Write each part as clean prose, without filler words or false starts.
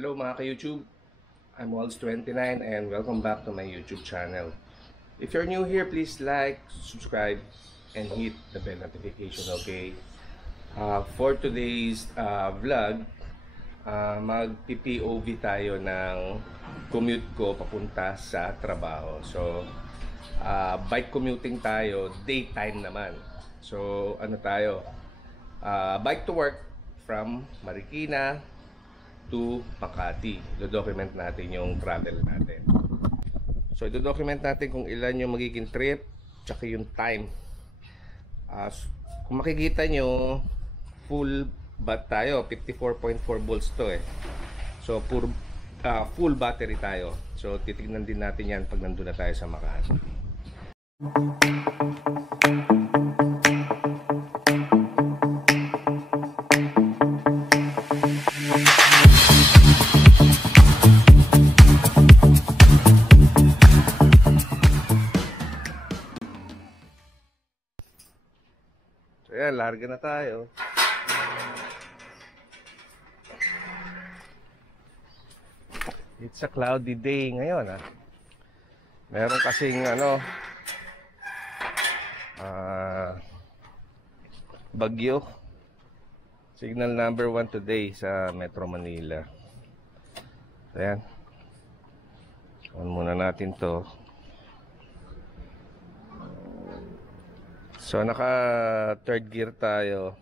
Hello mga ka-YouTube, I'm Walls29 and welcome back to my YouTube channel. If you're new here, please like, subscribe, and hit the bell notification, okay? For today's vlog, mag-POV tayo ng commute ko papunta sa trabaho. So, bike commuting tayo, daytime naman. So, ano tayo? Bike to work from Marikina to Makati. Do-document natin yung travel natin. So, do-document natin kung ilan yung magiging trip, tsaka yung time. Kung makikita nyo, full bat tayo. 54.4 volts to eh. So, full battery tayo. So, titignan din natin yan pag nandun na tayo sa Makati. So yan, larga na tayo. It's a cloudy day ngayon Meron kasing bagyo. Signal number 1 today sa Metro Manila. So yan. On muna natin to. So naka third gear tayo.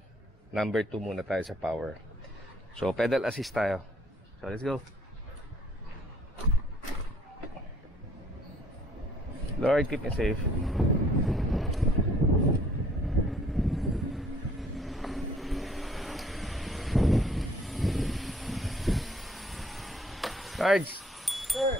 Number 2 muna tayo sa power. So pedal assist tayo. So let's go. Lord, keep me safe. Sarge. Sir.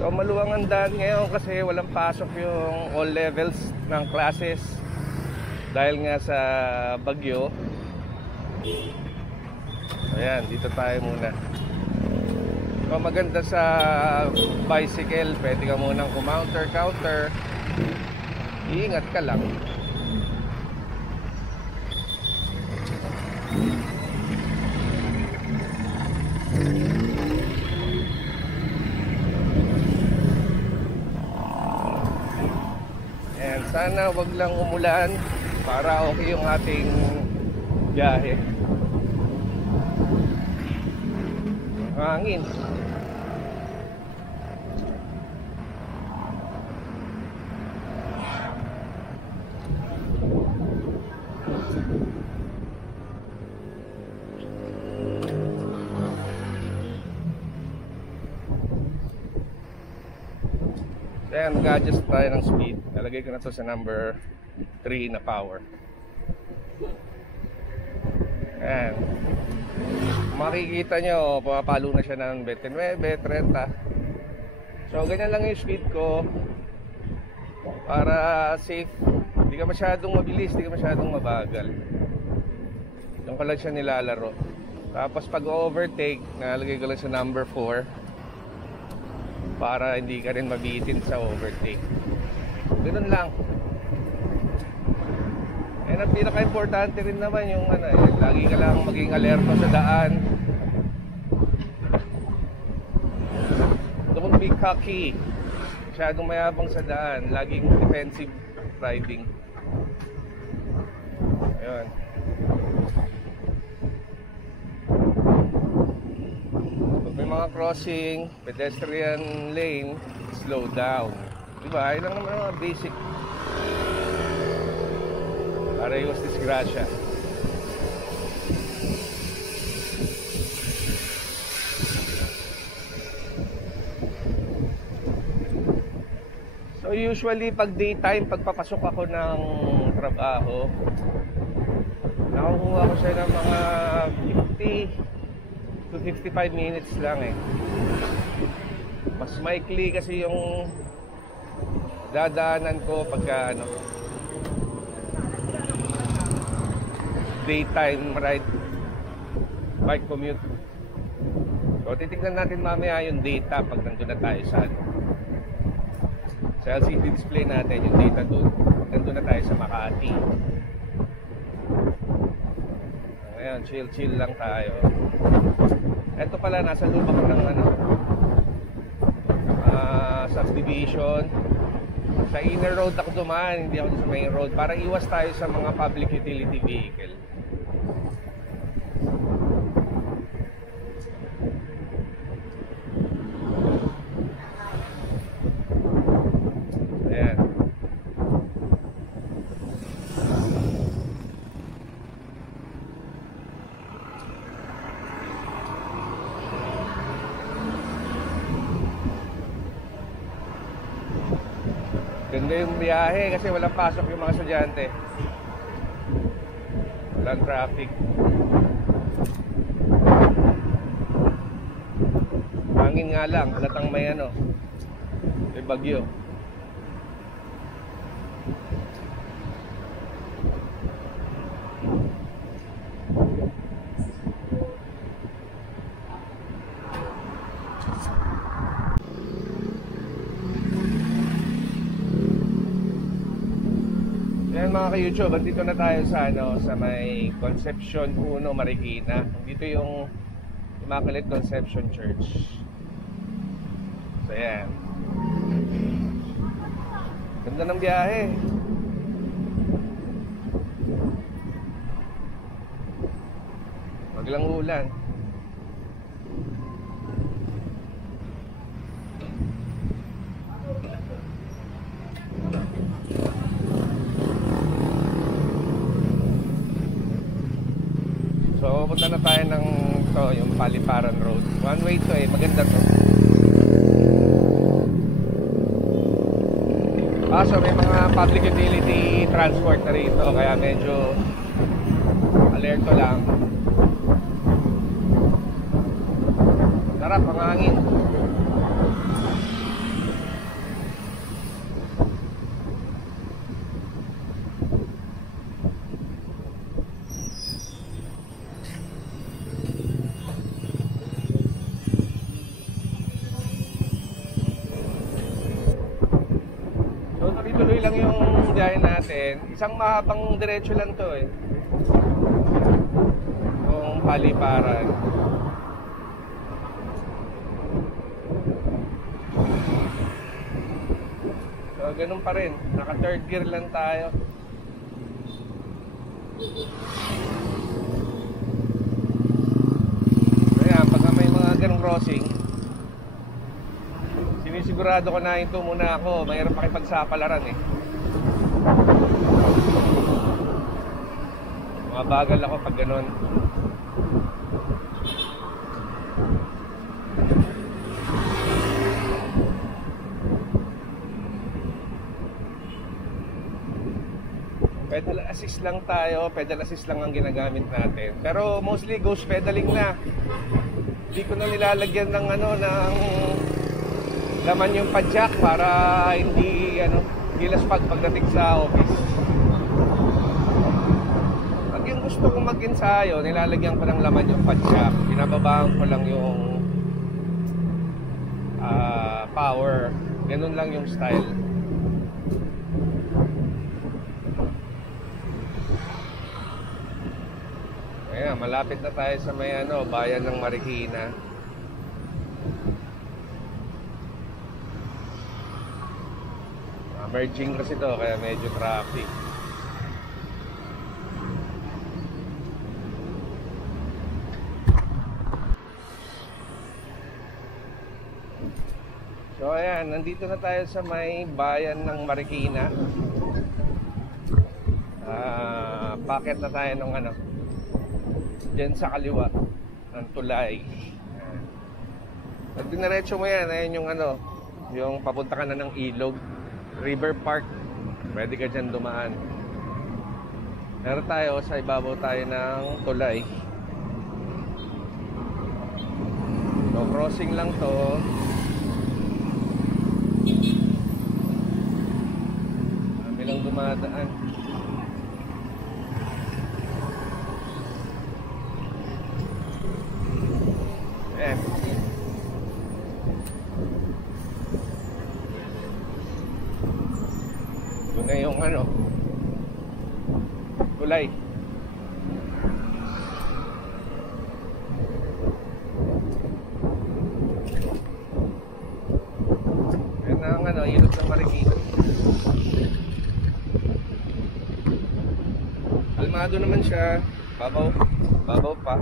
So maluwang ang daan ngayon kasi walang pasok yung all levels ng classes dahil nga sa bagyo. Ayan, dito tayo muna. So maganda sa bicycle, pwede ka munang counter. Iingat ka lang. Sana wag lang umulan para okay yung ating biyahe. Hangin. Ayan, mag-adjust tayo ng speed. Nalagay ko na to sa number 3 na power. Ayan. Makikita nyo, pumapalo na siya ng 29, 30. So, ganyan lang yung speed ko para safe. Hindi ka masyadong mabilis, hindi ka masyadong mabagal. Doon ko lang siya nilalaro. Tapos pag overtake, nalagay ko lang sa number 4 para hindi ka rin mabitin sa overtake. Ganun lang. And ang pinaka-importante rin naman yung lagi ka lang maging alerto sa daan. Don't be cocky. Masyadong mayabang sa daan. Laging defensive riding. Ayun. May mga crossing, pedestrian lane, slow down. Diba? Ayun lang naman mga basic para iwas disgrasya. So usually pag daytime, pagpapasok ako ng trabaho, nakukuha ko siya ng mga 50 to 55 minutes lang Mas maikli kasi yung dadaanan ko pagka daytime ride, bike commute. So So titignan natin mamaya yung data pag nandun na tayo sa ano. Sa LCD display natin yung data doon. Nandun na tayo sa Makati. Ngayon, chill lang tayo. Ito pala, nasa lubak ng ano, subdivision. Sa inner road ako dumaan, hindi ako sa main road, para iwas tayo sa mga public utility vehicle. Ayan. Ganda yung biyahe kasi walang pasok yung mga estudyante. Walang traffic. Hangin nga lang, halatang may ano, may bagyo. Yan mga ka-YouTube, andito na tayo sa ano, sa may Concepcion 1, Marikina. Dito yung Immaculate Conception Church. So yan. Ganda ng biyahe. Wag lang ulan. So, punta na tayo ng to, yung Paliparan Road. One way to maganda to. So may mga public utility transport na rito, kaya medyo alerto lang. Sarap ang hangin. Tuloy lang yung biyahe natin. Isang mahabang diretso lang to Kung Paliparan. So ganun pa rin. Naka third gear lang tayo. Kaya pag may mga ganung crossing, sinisigurado ko na ito muna ako. Mayroon pakipagsapalaran Mabagal ako pag ganun. Pedal assist lang tayo. Pedal assist lang ang ginagamit natin. Pero mostly ghost pedaling na. Hindi ko na nilalagyan ng ano, ng laman yung padjak para hindi gilas pagdating sa office. Pag yung gusto kong mag-ensayo, nilalagyan ko ng laman yung padjak. Binababaan ko lang yung power. Ganun lang yung style. Ayan, malapit na tayo sa may bayan ng Marikina. Merging kasi to, kaya medyo traffic. So ayan, nandito na tayo sa may bayan ng Marikina. Bakit na tayo ng dyan sa kaliwa ng tulay. Pag dinaretso mo yan, ayan yung yung papunta ka na ng Ilog River Park, pwede ka dyan dumaan. Meron tayo, sa ibabaw tayo ng tulay. So crossing lang to. Kami lang dumadaan. Ayan. ano, tulay. Yan ang ano, ilog ng Marikina. Kalmado naman siya, babaw pa.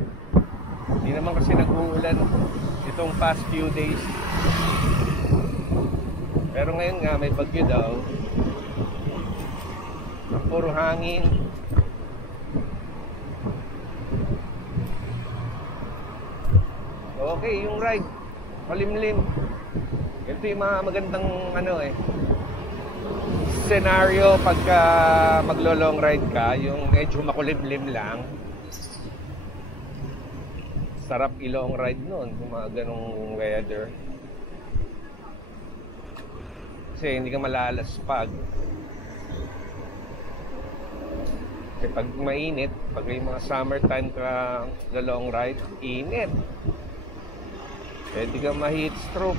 Hindi naman kasi nag-uulan itong past few days. Pero ngayon nga may bagyo daw. Puro hangin. Okay, yung ride malimlim. Ito yung mga magandang ano scenario pagka maglo-long ride ka, yung medyo makulimlim lang. Sarap i-long ride nun, yung mga ganong weather. Kasi hindi ka malalaspag. Kasi pag mainit, pag may mga summertime ka sa long ride, init. Pwede ka ma-heat stroke.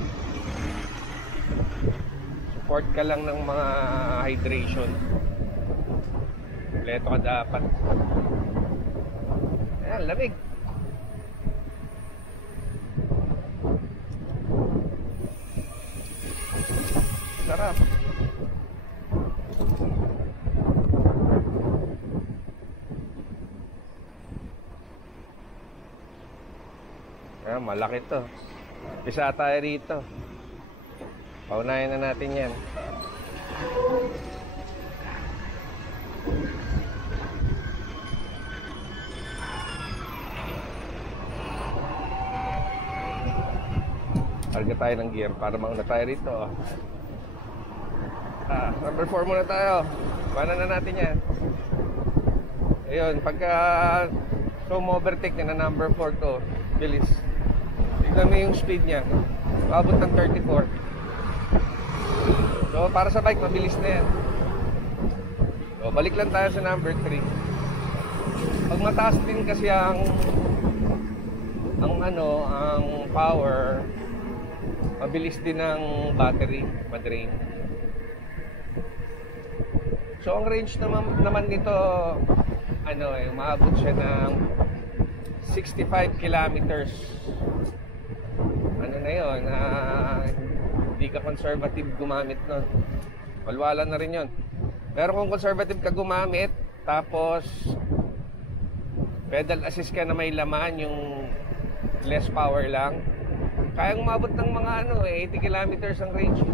Support ka lang ng mga hydration. Kompleto ka dapat. Ayan, lamig. Sarap. Ayan, malaki to. Pisa tayo rito. Paunahin na natin yan. Targa tayo ng gear para mauna tayo rito. Number 4 muna tayo. Paano na natin yan? Ayun, pagka overtake na number 4 to, bilis. Tignan mo yung speed niya. Abot ng 34. So para sa bike, mabilis na yan. So balik lang tayo sa number 3. Pag mataas din kasi ang power, mabilis din ang battery, madrain. So ang range naman nito umaabot siya ng 65 kilometers. Ano na yun, hindi ka conservative gumamit nun. Walwala na rin yun. Pero kung conservative ka gumamit, tapos pedal assist ka na may laman, yung less power lang, kayang umabot ng mga 80 kilometers ang range.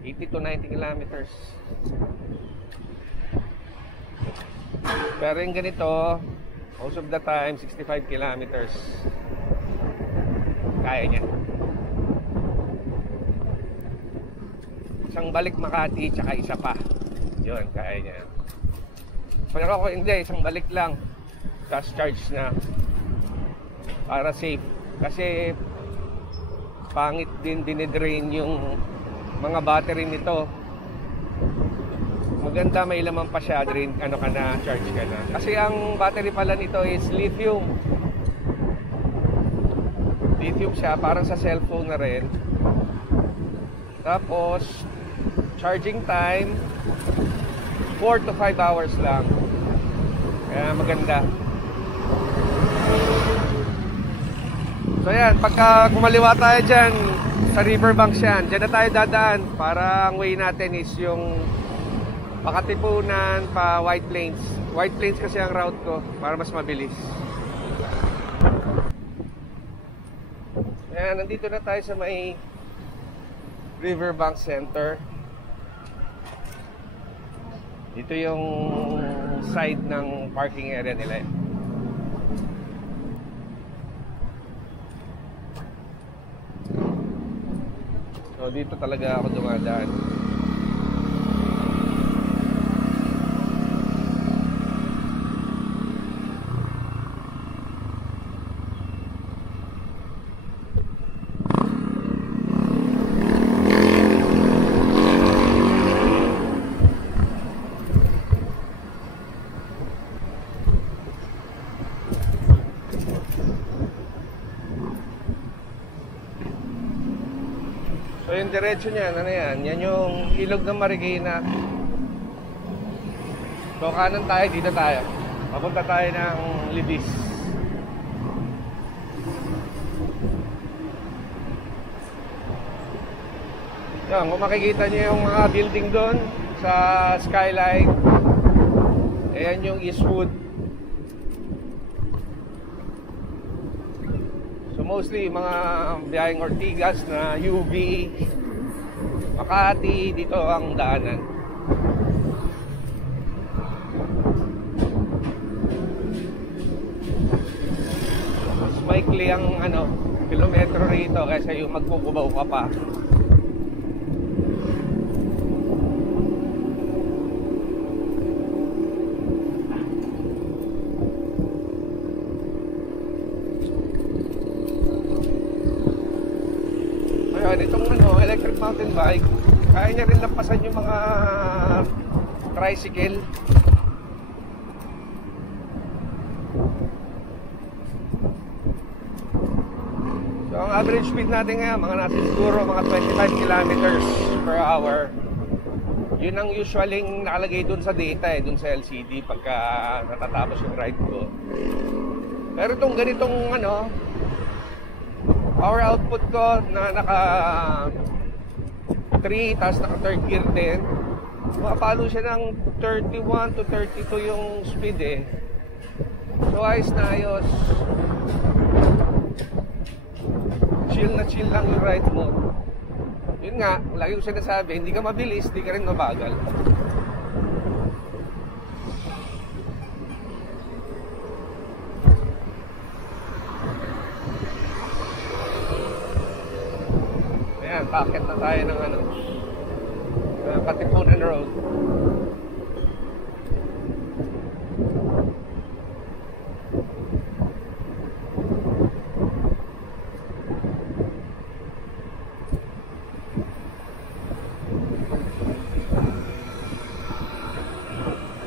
80 to 90 kilometers. Pero yung ganito, most of the time 65 kilometers kaya niya. Isang balik Makati tsaka isa pa, yun, kaya niya. Pero ako hindi, isang balik lang, fast charge na para safe. Kasi pangit din dinidrain yung mga battery nito. Maganda may laman pa siya, drain, charge ka na. Kasi ang battery pala nito is lithium. Lithium siya, parang sa cellphone na rin. Tapos charging time 4 to 5 hours lang. Kaya maganda. So yan, pagka kumaliwa tayo dyan sa riverbanks yan, dyan na tayo dadaan. Para ang way natin is yung Pakatipunan pa White Plains. White Plains kasi ang route ko para mas mabilis. Ayan, nandito na tayo sa may Riverbank Center. Dito yung side ng parking area nila. So dito talaga ako dumadaan. So yung diretso niyan, ano yan? Yan yung ilog ng Marikina. So kanan tayo, dito tayo. Papunta tayo ng Libis. Yan, kung makikita niyo yung mga building doon sa skyline, ayan yung Eastwood. So mostly mga biyaheng Ortigas na UV, Makati, dito ang daanan. Mas maikli ang kilometro rito kaysa yung magkukubaw ka pa. Itong electric mountain bike, kaya niya rin lampasan yung mga tricycle. So ang average speed natin ngayon, mga nasa siguro mga 25 kilometers per hour. Yun ang usually nakalagay dun sa data dun sa LCD pagka natatapos yung ride ko. Pero itong ganitong power output ko na naka 3 tapos naka third gear din, makapalo siya ng 31 to 32 yung speed So ayos na ayos. Chill na chill lang yung ride mo. Yun nga, lagi ko sinasabi, hindi ka mabilis, hindi ka rin mabagal. Packet na tayo ng Katipunan Road.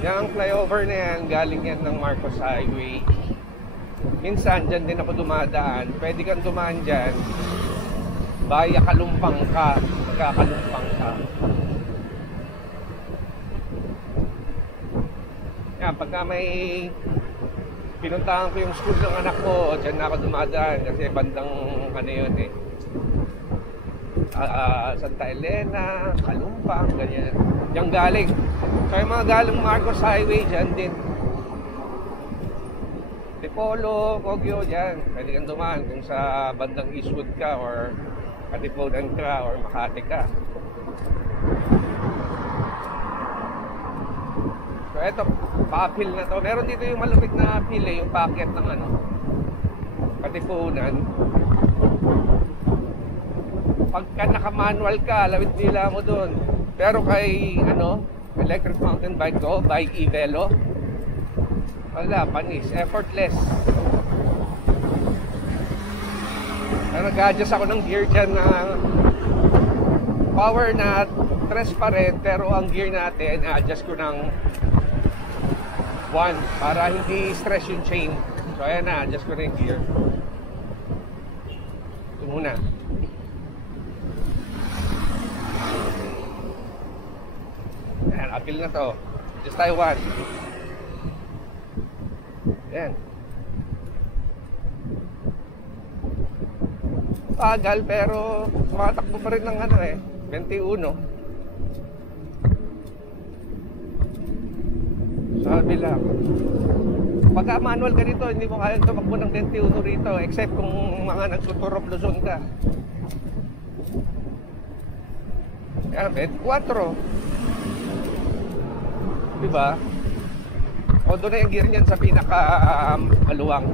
Yung flyover na yan, galing yan ng Marcos Highway. Minsan dyan din ako dumadaan. Pwede kang dumaan dyan baya Kalumpang ka, magkakalumpang ka. Yan, pagka may pinuntahan ko yung school ng anak ko, dyan na ako dumadaan kasi bandang yun Santa Elena, Kalumpang, ganyan. Diyan galing. So yung mga galing Marcos Highway, dyan din. Tipolo, Kogyo, dyan. Pwede kang dumaan kung sa bandang Eastwood ka or Katipunan ka or Makati ka. So eto, pa-appeal na to. Meron dito yung malupit na appeal yung packet ng Katipunan. Pagka naka-manual ka, lawit nila mo dun. Pero kay electric mountain bike ko, bike e-velo, wala, panis, effortless. Nag-adjust ako ng gear dyan na power na transparent, pero ang gear natin adjust ko ng 1 para hindi stress yung chain. So ayan na, adjust ko na yung gear. Ito muna. Ayan, appeal na to. Just tayo 1. Ayan. Tagal pero tumatakbo pa rin ng 21. Sabi lang, pagka manual ka dito, hindi mo kaya tumakbo ng 21 rito, except kung mga nagtuturo of Luzon ka. Kaya 24. Diba? O doon na yung gear niyan sa pinaka maluwang,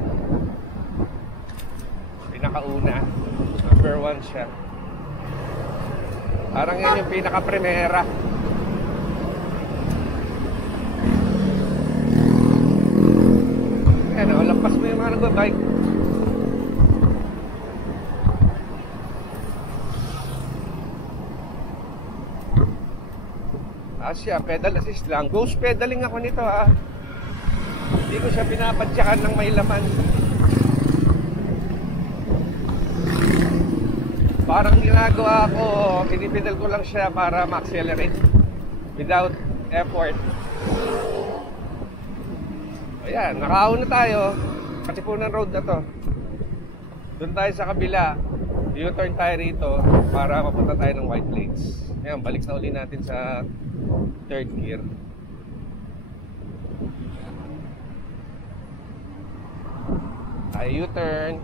pinakauna. Number 1 siya. Parang yan yung pinaka-primera. Ayan lampas mo yung mga nagbabike. Siya, pedal assist lang. Ghost pedaling ako nito Hindi ko siya pinapadyakan ng may laman. Parang ginagawa ko, pinipedal ko lang siya para ma-accelerate without effort. Ayan, nakauna tayo. Katipunan Road na to. Doon tayo sa kabila. U-turn tayo rito para mapunta tayo ng White Plains. Ayan, balik na uli natin sa third gear. Ay, U-turn.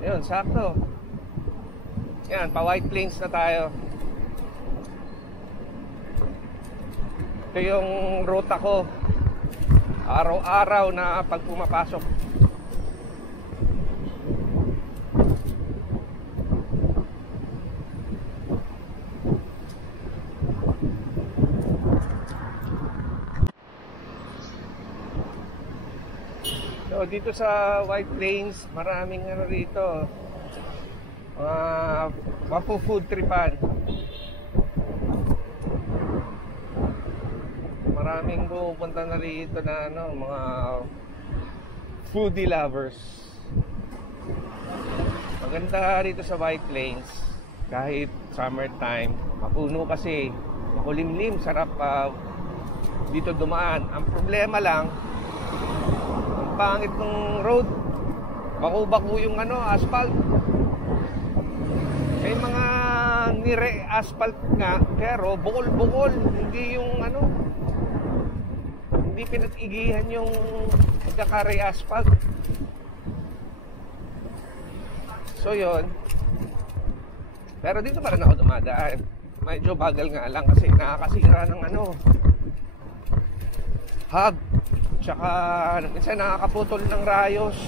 Ayun, sakto. Ayan, pa White Plains na tayo. Ito yung ruta ko araw-araw na pag pumapasok. So dito sa White Plains, maraming ano rito, mapu-food tripan. Maraming pupunta na rito na ano, mga foodie lovers. Maganda rito sa White Plains kahit summertime. Mapuno kasi, makulimlim, sarap dito dumaan. Ang problema lang, ang pangit ng road, baku-baku yung ano, asphalt. May mga nire-asphalt nga, pero bukol-bukol, hindi yung ano, hindi pinag-igihan yung pagkakare-asphalt. So yun. Pero dito pa rin ako dumadaan. Medyo bagal nga lang kasi nakakasira ng ano, hub. Tsaka minsan nakakaputol ng rayos.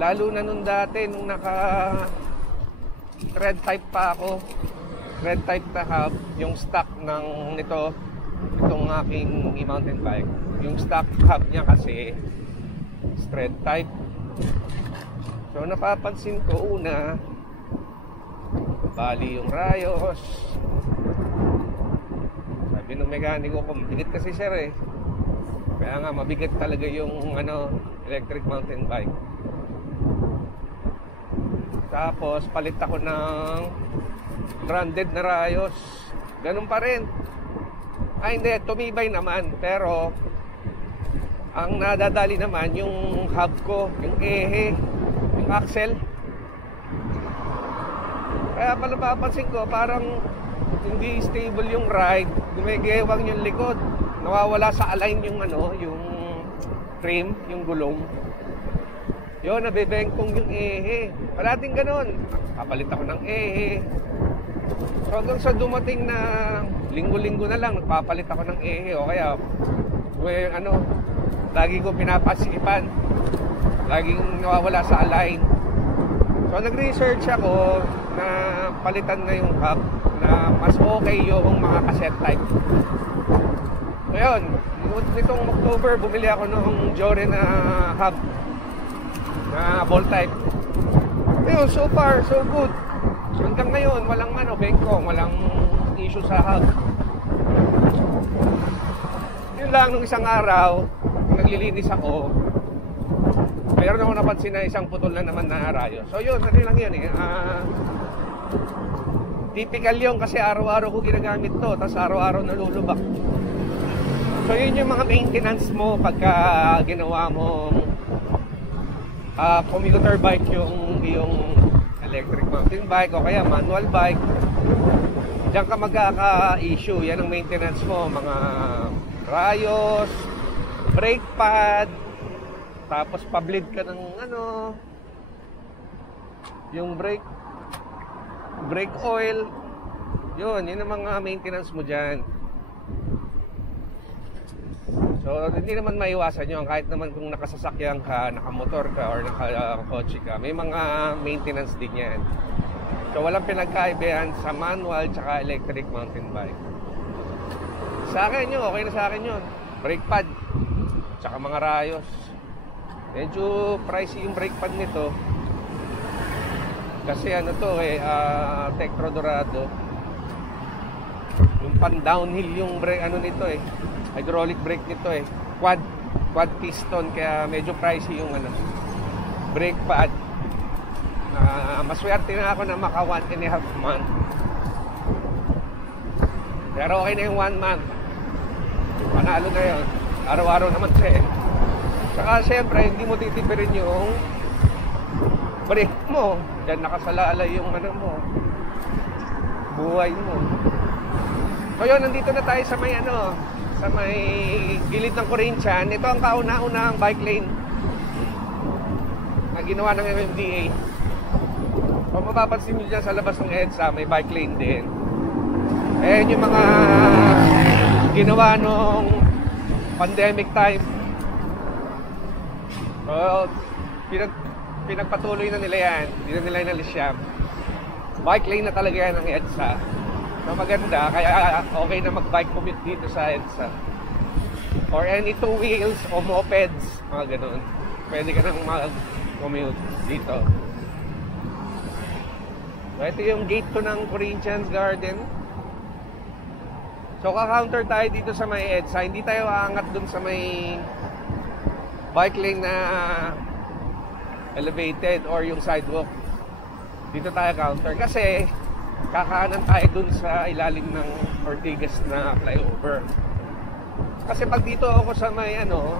Lalo na nung dati nung naka thread type pa ako. Thread type na hub. Yung stock ng nito, itong aking e-mountain bike, yung stock hub niya kasi thread type. So napapansin ko una, bali yung rayos. Sabi ng mekaniko ko, mabigat kasi sir eh. Kaya nga mabigat talaga yung ano, electric mountain bike. Tapos palit ako ng branded na rayos. Ganun pa rin. Ay hindi, tumibay naman. Pero ang nadadali naman yung hub ko, yung ehe, yung axle. Kaya pala papansin ko, parang hindi stable yung ride. Gumigewang yung likod. Nawawala sa align yung ano, yung frame, yung gulong. Yun, nabibengkong yung ehe. Parating ganun. Kapalit ako ng ehe. So hanggang sa dumating na linggo-linggo na lang, nagpapalit ako ng ehe. O kaya, ano, lagi ko pinapasipan. Laging nawawala sa align. So nag-research ako na palitan na yung hub na mas okay yung mga cassette type. Ngayon, nitong October, bumili ako ng Jore na hub na ball type. Ayun, so far, so good. Hanggang ngayon, walang ano, bengkong, walang issue sa hub. Yun lang, nung isang araw, naglilinis ako, mayroon ako napansin na isang putol na naman na rayos. So yun, ano lang yun eh. Typical yun kasi araw-araw ko ginagamit to, tapos araw-araw nalulubak. So yun yung mga maintenance mo pagka ginawa mong commuter bike, yung electric mountain bike o kaya manual bike. Diyan ka magkaka-issue. Yan ang maintenance mo, mga rayos, brake pad, tapos pa-bleed ka ng ano, yung brake oil. Yun ang mga maintenance mo dyan. So hindi naman maiwasan yun. Kahit naman kung nakasasakyan ka, nakamotor ka or nakakotse ka, may mga maintenance din yan. So walang pinagkaibahan sa manual tsaka electric mountain bike. Sa akin yun, okay na sa akin yun. Brake pad tsaka mga rayos. Medyo pricey yung brake pad nito. Kasi ano to eh, Tektro Dorado. Yung pan downhill yung brake ano nito eh, hydraulic brake nito eh, quad piston, kaya medyo pricey yung ano, brake pad. Maswerte na ako na maka 1.5 month. Pero okay na yung 1 month. Panalo na yun. Araw-araw naman siya eh. Saka syempre, hindi mo titipirin yung brake mo. Diyan nakasalalay yung ano mo, buhay mo. So yun, nandito na tayo sa may ano, sa may gilid ng Corinthian. Ito ang kauna-unahang bike lane na ginawa ng MMDA. Kung mapapansin nyo dyan sa labas ng EDSA, may bike lane din. Ayan yung mga ginawa nung pandemic time. So, pinagpatuloy na nila yan. Hindi na nila inalis yan. Bike lane na talaga yan ng EDSA. So maganda, kaya okay na mag-bike commute dito sa EDSA. Or any two wheels o mopeds, mga ganun. Pwede ka nang mag-commute dito. So ito yung gate to ng Corinthians Garden. So ka-counter tayo dito sa may EDSA. Hindi tayo aangat dun sa may bike lane na elevated or yung sidewalk. Dito tayo counter kasi kakaanan tayo dun sa ilalim ng Ortigas na flyover. Kasi pag dito ako sa may ano,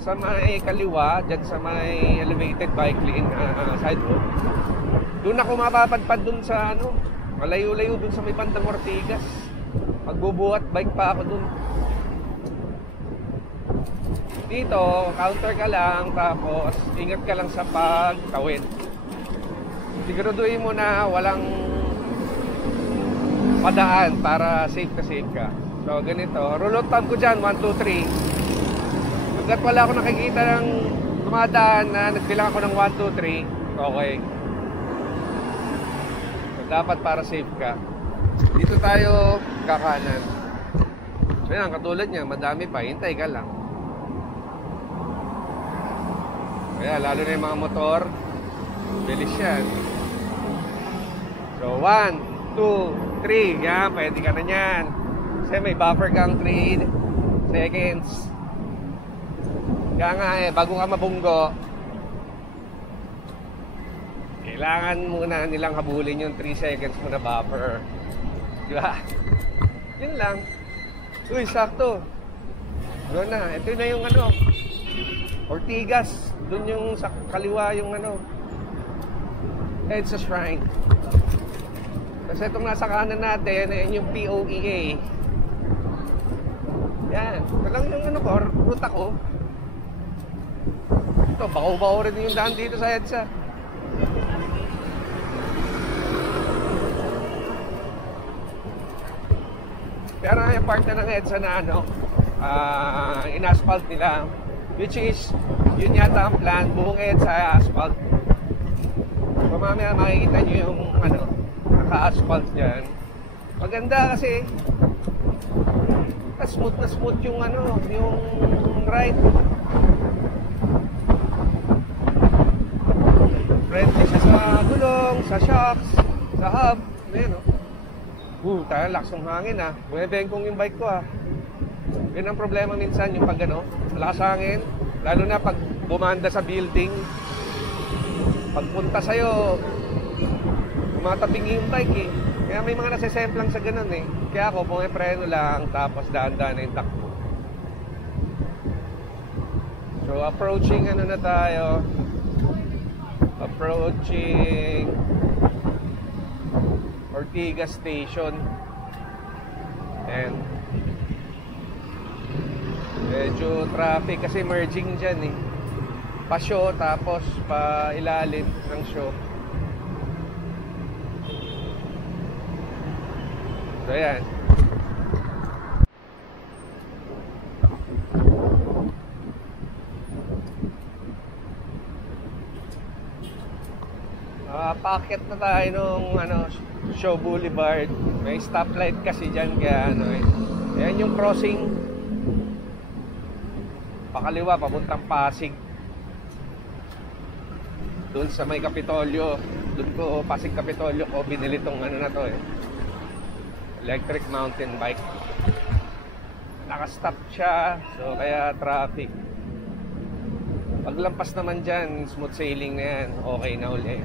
sa may kaliwa, dyan sa may elevated bike lane sidewalk, dun ako mapapadpad dun sa ano, malayo-layo dun sa may bandang Ortigas. Magbubuhat bike pa ako dun. Dito, counter ka lang, tapos ingat ka lang sa pagtawid. Siguraduhin mo na walang padaan para safe ka. So ganito, rule of thumb ko dyan, 1, 2, 3. Hanggat wala ako nakikita ng dumadaan na nagbilang ako ng 1, 2, 3, okay. So dapat para safe ka. Dito tayo kakanan. So yan, katulad niya, madami pa, hintay ka lang. Kaya lalo na yung mga motor, bilis yan. So 1, 2, 3, yan, pwede ka na yan. Kasi may buffer kang 3 seconds. Kaya nga bago ka mabunggo, kailangan muna nilang habulin yung 3 seconds mo na buffer. Diba? Yun lang. Uy, sakto. Doon na, ito na yung ano, Ortigas. Doon yung sa kaliwa yung ano, EDSA Shrine. Kasi itong nasa kanan natin, ayan yung POEA. Yan. Ito lang yung ano ko, ruta ko. Ito, bako-bako rin yung daan dito sa EDSA. Pero yung part na ng EDSA na ano, in-asphalt nila, which is, yun yata ang plan, buong EDSA asphalt. So mamaya makikita nyo yung ano, naka-asphalt dyan. Maganda kasi na smooth yung ano, yung ride. Friendly siya sa gulong, sa shocks, sa hub. Ayan o. Tayo lakas ng hangin ah. Bumibengkong yung bike ko ah. Yun ang problema minsan, yung pag ano, malakas hangin. Lalo na pag bumanda sa building, pagpunta sa'yo, tumatabing yung bike eh. Kaya may mga nasesemplang sa ganun eh. Kaya ako, pumipreno lang, tapos daan-daan na yung takbo. So, approaching ano na tayo. Approaching Ortigas Station. And medyo traffic kasi merging dyan eh. Pa-show tapos pa ilalim ng show. So yan. Paakyat na tayo nung ano, Show Boulevard. May stoplight kasi dyan kaya ano eh. Yan yung crossing. Pakaliwa, papuntang Pasig. Doon sa may Kapitolyo. Doon ko, Pasig Kapitolyo ko, binili tong ano na to eh. Electric mountain bike. Nakastop siya. So kaya traffic. Paglampas naman dyan, smooth sailing na yan. Okay na uli.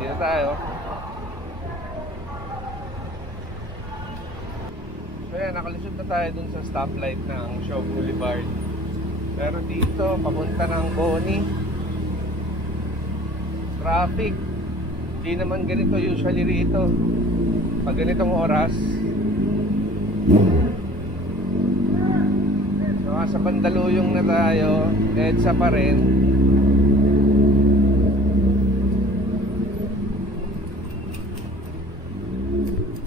Dito tayo. So yan, nakalusot na tayo dun sa stoplight ng Shaw Boulevard. Pero dito, papunta ng Boni, traffic. Di naman ganito usually rito pag ganitong oras. So sa Bandaluyong na tayo, EDSA pa rin.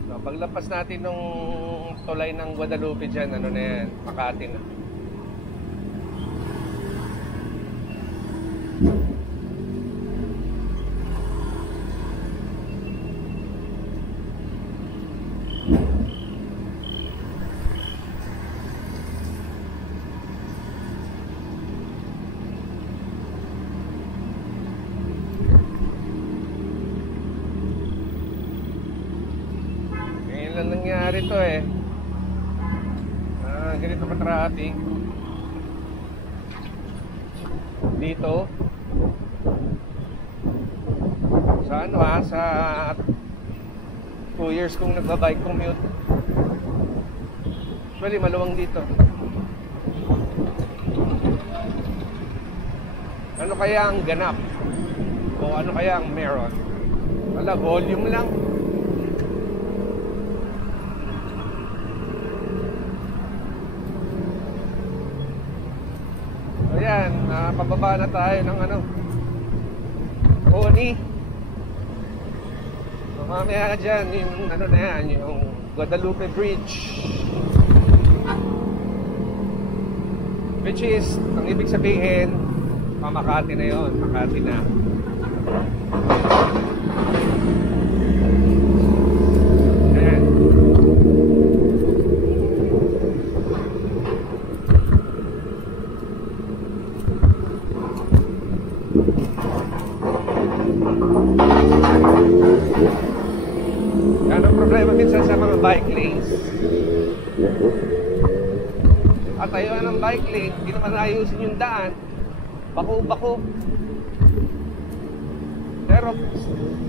So paglapas natin nung tulay ng Guadalupe dyan, ano na yan, Makati na. Ngayon lang nangyari to eh. Ganito pa traffic dito sa ano sa 2 years kong nagbabike commute. Actually maluwang dito. Ano kaya ang ganap o ano kaya ang meron? Wala, volume lang. Ayan, pababa na tayo ng ano, Boni. So, mamaya dyan, yung ano na yan, yung Guadalupe Bridge. Which is, ang ibig sabihin, Makati na yun, Makati na. Ayan. Yan ang problema minsan sa mga bike lanes. At ayun ang bike lane, hindi naman ayusin yung daan. Bako-bako. Pero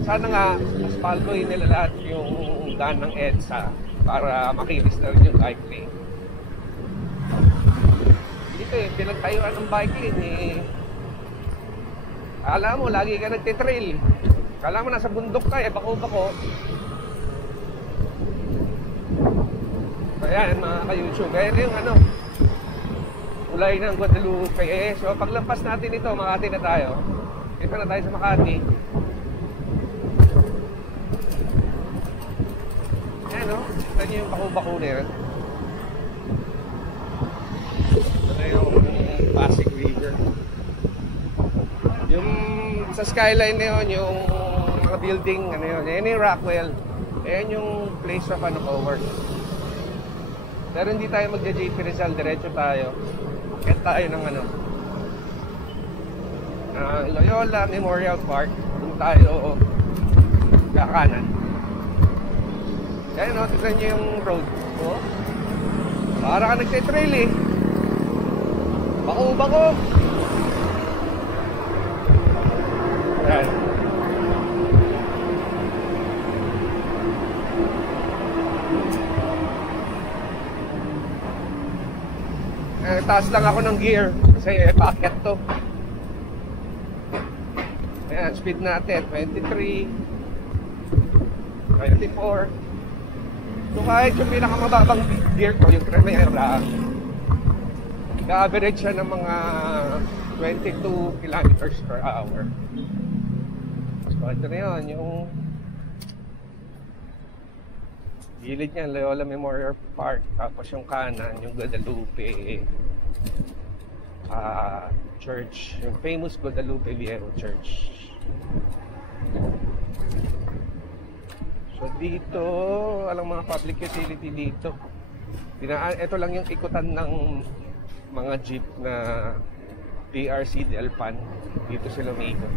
sana nga aspaltohin nila lahat yung daan ng EDSA para makinis na rin yung bike lane. Dito eh, pinagtayuan ng bike lane eh. Alam mo, lagi ka nagtitrail. Kala mo nasa bundok ka eh, bako-bako. Ayan mga ka-YouTube, kaya na yung ano, tulay ng Guadalupe eh. So paglampas natin ito, Makati na tayo. Ito na tayo sa Makati. Ayan o, kita nyo yung bako-bako na yan. Ito na yung Pasig River. Yung sa skyline na yun, yung mga building, ano yun, yan yung Rockwell. Ayan yung place of ano, co-work. Pero hindi tayo magja-JP Rizal, diretso tayo. Kaya tayo ng ano, Loyola Memorial Park. Doon tayo kakanan. Ayan o, tignan nyo yung road. Oh. Para ka nagtitrail eh. Bako-bako. Ayan. Taas lang ako ng gear kasi packet to. Ayan, speed natin 23 24. So kahit yung pinakamababang gear ko, yung Primera, ka-average siya ng mga 22 kilometers per hour. So ito na yun, yung gilid niya, Loyola Memorial Park. Tapos yung kanan, yung Guadalupe Church, yung famous Guadalupe Viejo Church. So dito, walang mga public utility dito. Ito lang yung ikutan ng mga jeep na PRC Delpan. Dito sila may ikot.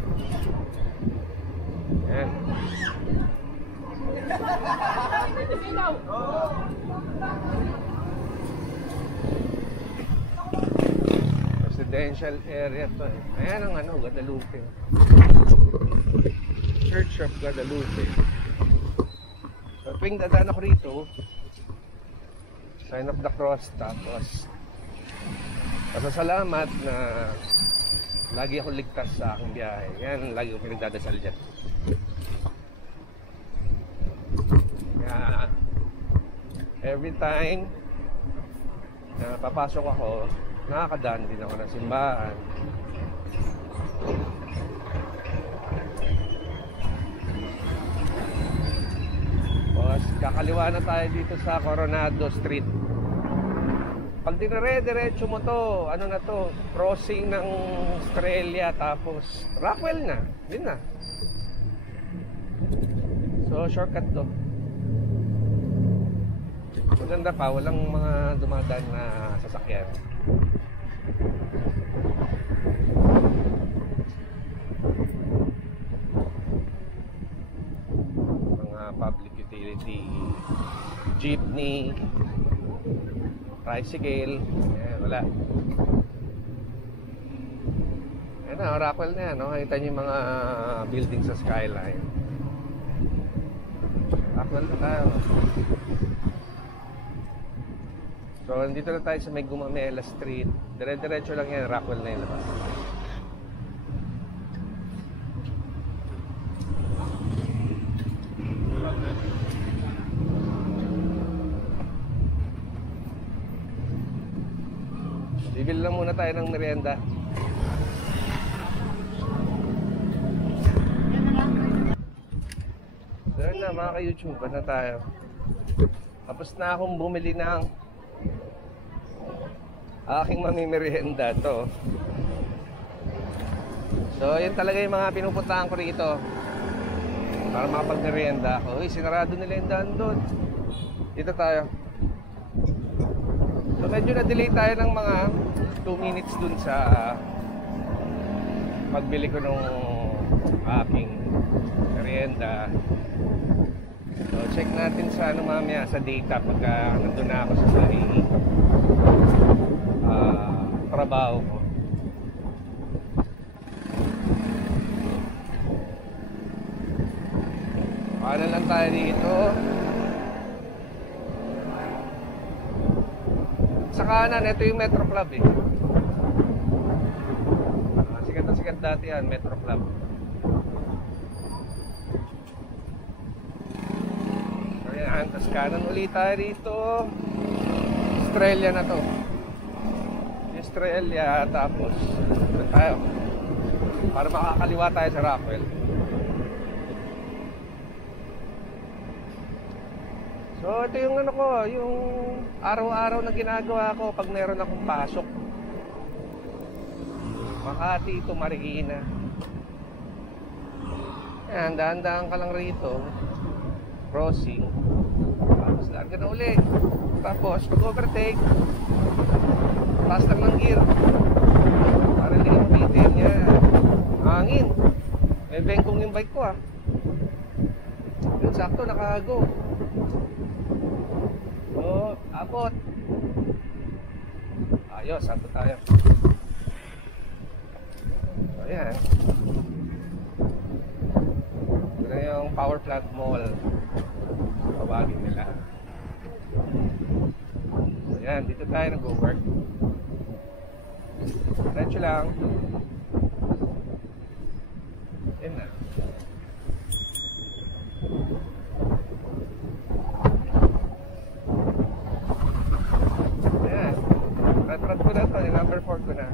Ayan. Residential area to eh. Ayan ang ano, Guadalupe. Church of Guadalupe. So tuwing dadaan ako rito, sign of the cross, tapos pasasalamat na lagi akong ligtas sa aking biyahe. Yan, lagi akong pinagdadasal dyan. Kaya every time na papasok ako, nakakadaan din ako ng simbahan. Tapos kakaliwa na tayo dito sa Coronado Street. Pag dinire-diretso mo to, ano na to, crossing ng Australia, tapos Rockwell na, yun na. So shortcut to. Maganda pa, walang mga dumadaan na sasakyan. Mga public utility, jeepney, tricycle, wala. Ayan na, Rockwell na yan, no? Nakita niyo yung mga building sa skyline. Rockwell na tayo. So, nandito na tayo sa may Gumamela Street. Dire-diretso lang yan, Rockwell na yung labas. Bibili lang muna tayo ng merienda. So yun na mga ka-YouTube, na tayo. Tapos na akong bumili ng aking mamimerienda to. So yun talaga yung mga pinupuntahan ko rito para makapag-merienda ako. Uy, sinarado nila yung daan doon. Dito tayo. So medyo na-delay tayo ng mga 2 minutes dun sa pagbili ko nung aking merienda. So check natin sa ano mamaya sa data pagka nandun na ako sa trabaho ko. Paano lang tayo dito? Sa kanan, ito yung Metro Club eh. Sikat na sikat dati yan, Metro Club. So yan, tas kanan ulit tayo dito. Australia na to. Australia, tapos ito tayo. Para makakaliwa tayo sa Rockwell. So ito yung ano ko, yung araw-araw na ginagawa ko pag meron akong pasok. Makati to Marikina. Ayan, dahan-dahan ka lang rito. Crossing. Tapos larga na uli. Tapos pag-overtake, taas lang ng gear. Para hindi ka mapitin. Yan. Hangin. May bengkong yung bike ko ah. Yun, sakto, nakago. Oh, abot. Ayos, abot tayo. So, ayan. Ito na yung Power Plant Mall. Tawagin nila. So, ayan, dito tayo nag-work. Diretso lang. Ayan na. Rat-rat ko na ito, number 4 ko na.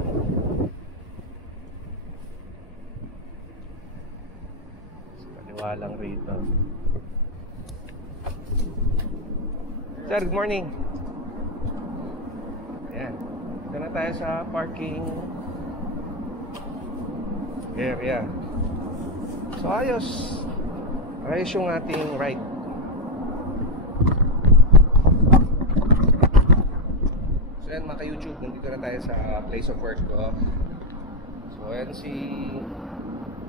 Kaliwa lang rito. Sir, good morning. Ayan. Ito na tayo sa parking area. So ayos. Ayos yung ating ride. Ayan mga ka-YouTube, nandito na tayo sa place of work ko. So ayan si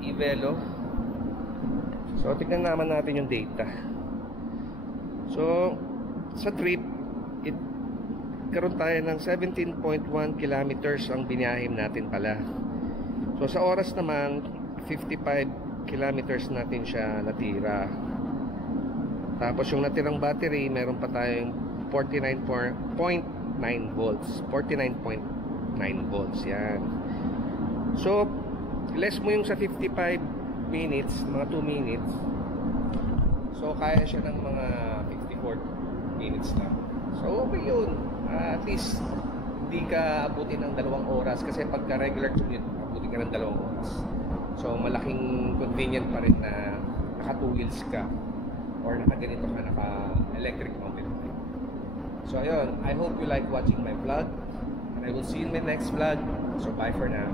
Ivelo. So tignan naman natin yung data. So sa trip, karoon tayo ng 17.1 kilometers ang biniyahim natin pala. So sa oras naman, 55 kilometers natin siya natira. Tapos yung natirang battery, meron pa tayong 49.9 volts. 49.9 volts yan. So less mo yung sa 55 minutes, mga 2 minutes. So kaya siya ng mga 54 minutes lang. So okay yun. At least hindi ka abutin ng 2 oras, kasi pagka regular commute abutin ka ng 2 oras. So malaking convenient pa rin na naka 2 wheels ka or naka ganito ka, naka electric mountain bike. So ayun, I hope you like watching my vlog, and I will see you in my next vlog. So bye for now.